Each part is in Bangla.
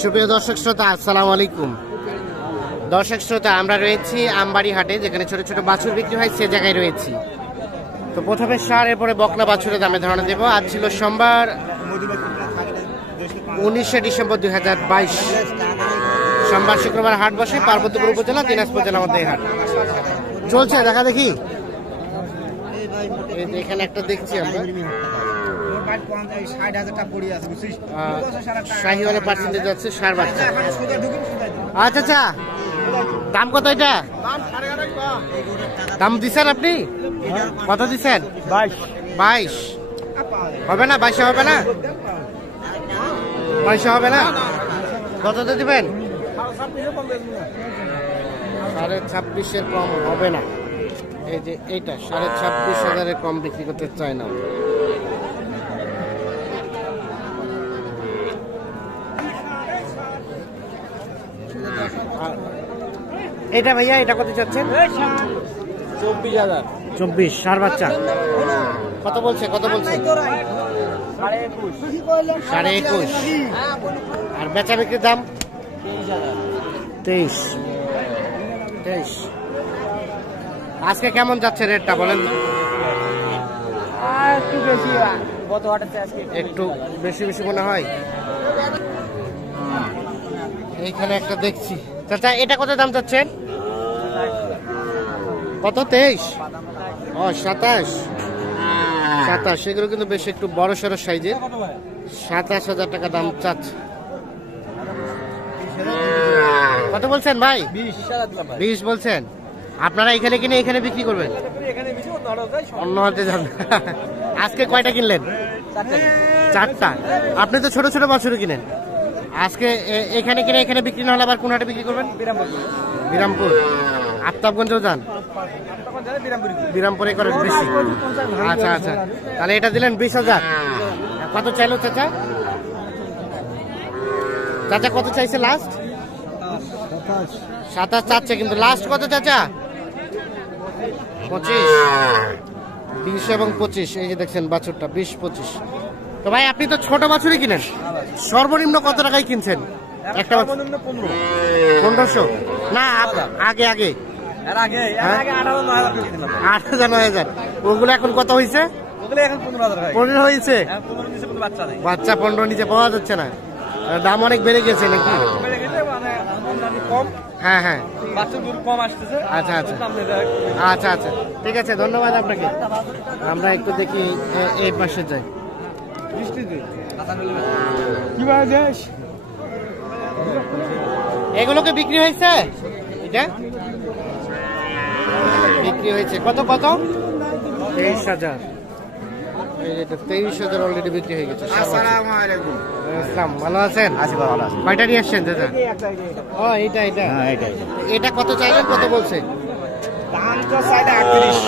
সুপ্রিয় দর্শক শ্রোতা, আসসালামু আলাইকুম। দর্শক শ্রোতা, আমরা রয়েছি আমবাড়ি হাটে, যেখানে ছোট ছোট বাছুর বিক্রি হয় সে জায়গায় রয়েছি। তো প্রথমে সার, এরপরে বকনা বাছুরের দামে ধারণা দেব। আজ ছিল সোমবার 19শে ডিসেম্বর 2022। সোমবার শুক্রবার হাট বসে পার্বতীপুর উপজেলা, দিনাজপুর জেলার মধ্যে এই হাট চলছে। দেখা দেখি, এখানে একটা দেখছি আমরা শাহিওয়ালা পার্সেন্টেজ যাচ্ছে সার বাচ্চা। আচ্ছা আচ্ছা, দাম কত এটা? দাম দিচ্ছেন আপনি? কত দিচ্ছেন? 22 হবে না? 22 হবে না? 22 হবে না? কততে দিবেন? 26.5-এর কম হবে না। এই যে এইটা 26,500-এর কম বিক্রি করতে চায় না। এটা ভাইয়া, এটা কত চাচ্ছেন? 24,000। 24 সার বাচ্চা। কত বলছে? কত বলছে? 21.5। আর বেচা বিক্রির দাম 23। আজকে কেমন যাচ্ছে রেটটা বলেন? একটু বেশি, গত হাটের আজকে একটু বেশি বেশি মনে হয়। এইখানে একটা দেখছি। চাচা, এটা কত দাম চাচ্ছেন? কত? 23? ও 27। এগুলো কিন্তু বেশ একটু বড় সড়ো সাইজের। 27,000 টাকা দাম চাচ্ছে। কত বলছেন ভাই? 20 বলছেন। আপনারা এখানে কিনে এখানে বিক্রি করবেন? অন্য হাতে যাবেন। আজকে কয়টা কিনলেন? 4টা। আপনি তো ছোট ছোট বাছুর কিনেন। আজকে এখানে কিনে এখানে বিক্রি না হলে আবার কোন হাটে বিক্রি করবেন? বিরামপুর। আফতাবগঞ্জও যান? বিরামপুরে করেন বেশি। আচ্ছা আচ্ছা, তাহলে এটা দিলেন 20,000। কত চাইলো চাচা? চাচা কত চাইছে লাস্ট? 27 চাচ্ছে, কিন্তু লাস্ট কত চাচা? 25। 20 এবং 25। এই যে দেখছেন বাছুরটা 20-25। তো ভাই, আপনি তো ছোট বাছুরই কিনেন। সর্বনিম্ন কত টাকায় কিনছেন একটা? 1500 না? আগে 8,000-9,000। ওগুলো এখন কত হয়েছে? 15 হয়েছে। বাচ্চা 15 নিচে পাওয়া যাচ্ছে না। দাম অনেক বেড়ে গেছে নাকি? হ্যাঁ হ্যাঁ, আচ্ছা আচ্ছা আচ্ছা আচ্ছা, ঠিক আছে, ধন্যবাদ আপনাকে। আমরা একটু দেখি এই পাশে যাই। এগুলোকে বিক্রি হয়েছে? এটা বিক্রি হয়েছে কত? 23,000। 23,000 অলরেডি বিক্রি হয়ে গেছে। আসসালাম, ভালো আছেন? কয়টা নিয়ে আসছেন দাদা? ও এইটা। এটা কত চাইলেন? কত বলছে? দাম তো 38।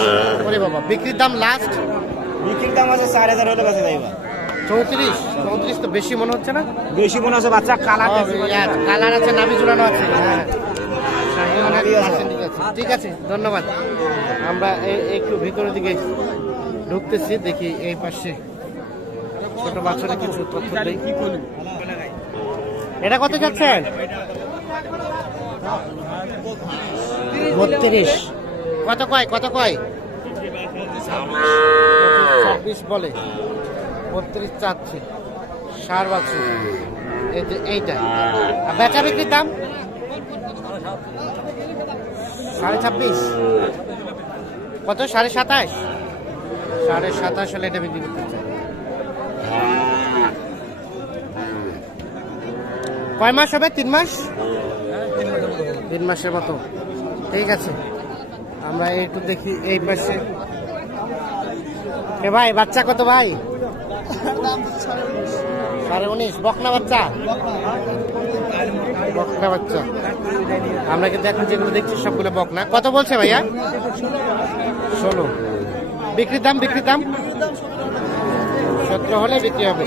ওরে বাবা, বিক্রির দাম লাস্ট? বিক্রির দাম আছে 4,000 হলে কাছে যাইবা। 34 তো বেশি মনে হচ্ছে না? বেশি মনে হচ্ছে, বাচ্চা কালার আছে, নাভি ঝুলানো আছে। হ্যাঁ, ঠিক আছে, ধন্যবাদ। আমরা একটু ভিতরের দিকে ঢুকতেছি, দেখি এই পাশে ছোট বাচ্চারা কিছু তথ্য দেই। এটা কত যাচ্ছেন? 32। কত কয়? 26 বলে। 32 চাচ্ছে সার বাছুর। এই যে এইটা। আর বেচা বিক্রির দাম 26.5। কত? 27.5 হলে এটা বিক্রি করতে চাই। কয় মাস হবে? 3 মাস? 3 মাসের মতো। ঠিক আছে, আমরা একটু দেখি এই পাশে। ভাই, বাচ্চা কত ভাই? 19.5। বকনা বাচ্চা। আমরা কিন্তু এখন যেগুলো দেখছি সবগুলো বকনা। কত বলছে ভাইয়া? 16। বিক্রির দাম? 17 হলে বিক্রি হবে।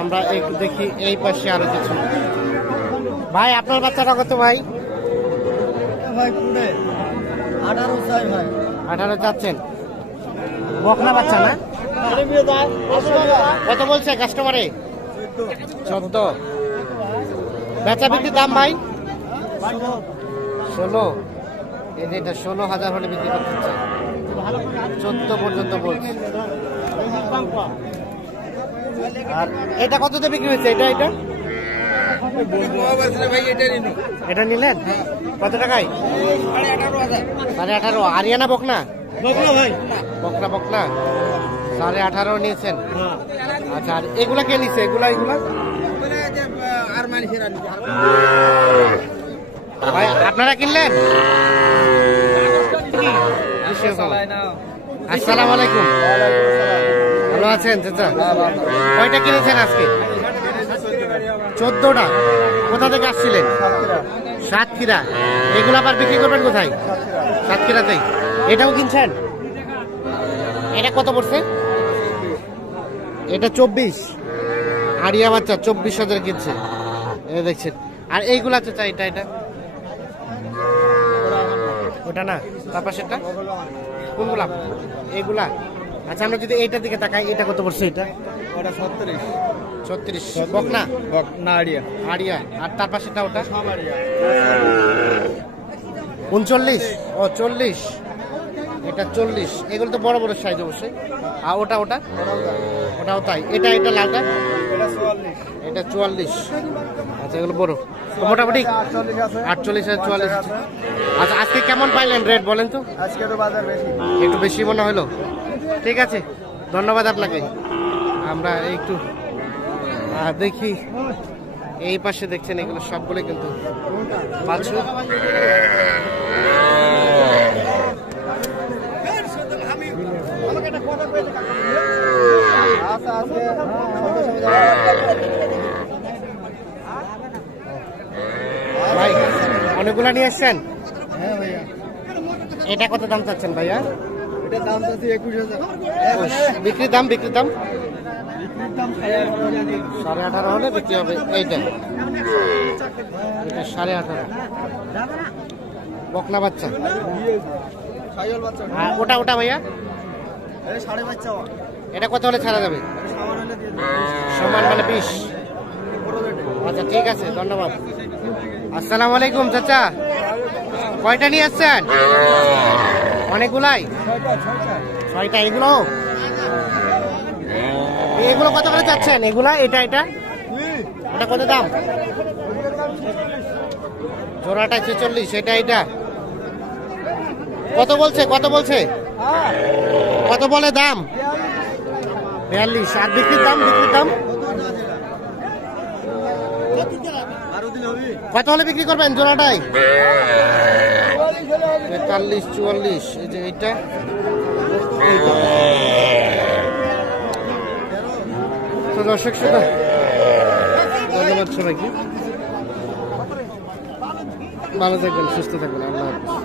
আমরা একটু দেখি এই পাশে আরো কিছু। ভাই, আপনার বাচ্চাটা কত ভাই? ভাই 18 চাই ভাই। 18 চাচ্ছেন। বকনা বাচ্চা না? কত বলছে কাস্টমারে? 14। বেচা বিক্রির দাম ভাই 16। এই যে এটা 16,000 হলে বিক্রি করতে চাই, 14 পর্যন্ত বলছে। আর এটা কততে বিক্রি হয়েছে? এটা এটা এটা নিলেন কত টাকায়? 18,500। আরিয়ানা বকনা? বকনা বকনা 18,500 নিয়েছেন। আচ্ছা, আর এগুলা কে নিচ্ছে? এগুলা ভাই আপনারা কিনলেন? আসসালামু আলাইকুম, ভালো আছেন চাচা? কয়টা কিনেছেন আজকে? 14টা। কোথা থেকে আসছিলেন? সাতক্ষীরা। এগুলো আবার বিক্রি করবেন কোথায়? সাতক্ষীরাতেই। এটাও কিনছেন? এটা কত পড়ছে? এটা 24। আড়িয়া বাচ্চা 24,000 কিনছে, এই দেখছেন। আর এইগুলা তো চাই, এটা ওটা না, তার পাশেরটা কোনগুলা? এইগুলা। আচ্ছা, আমরা যদি এইটার দিকে তাকাই, এটা কত পড়ছে? এটা 36। বকনা না আড়িয়া। আড়িয়া। আর তার পাশেরটা ওটা 39। ও 40। এটা 40। এগুলো তো বড় বড় সাইজ অবশ্যই। আর ওটা ওটাও তাই। এটা লালটা এটা 44। আচ্ছা, এগুলো বড় মোটামুটি 48 আর 44। আচ্ছা, আজকে কেমন পাইলেন রেট বলেন তো? আজকে তো বাজার বেশি, একটু বেশি মনে হলো। ঠিক আছে, ধন্যবাদ আপনাকে। আমরা একটু দেখি এই পাশে, দেখছেন এগুলো সবগুলো কিন্তু বাছুর। ভাই অনেকগুলা নিয়ে আসছেন? এটা কত দাম চাচ্ছেন ভাইয়া? এটা দাম চাচ্ছি 21,000। বিক্রির দাম 18,500 হলে বিক্রি হবে। এইটা 18,500। বকনা বাচ্চা। আর ওটা ভাইয়া এটা কত হলে ছাড়া যাবে? সমান মানে 20। আচ্ছা, ঠিক আছে, ধন্যবাদ। আসসালামু আলাইকুম চাচা, কয়টা নিয়ে আসছেন? অনেকগুলাই। 6টা। এগুলো কত করে চাচ্ছেন? এগুলা এটা কত দাম? জোড়াটা 46। এটা কত বলছে? কত বলে দাম? 42। আর বিক্রির দাম? কত হলে বিক্রি করবেন জোড়াটাই? 43, 44। এই যে এইটা তো দর্শক শ্রোতা, ধন্যবাদ সবাইকে। ভালো থাকবেন, সুস্থ থাকবেন। আল্লাহ হাফেজ।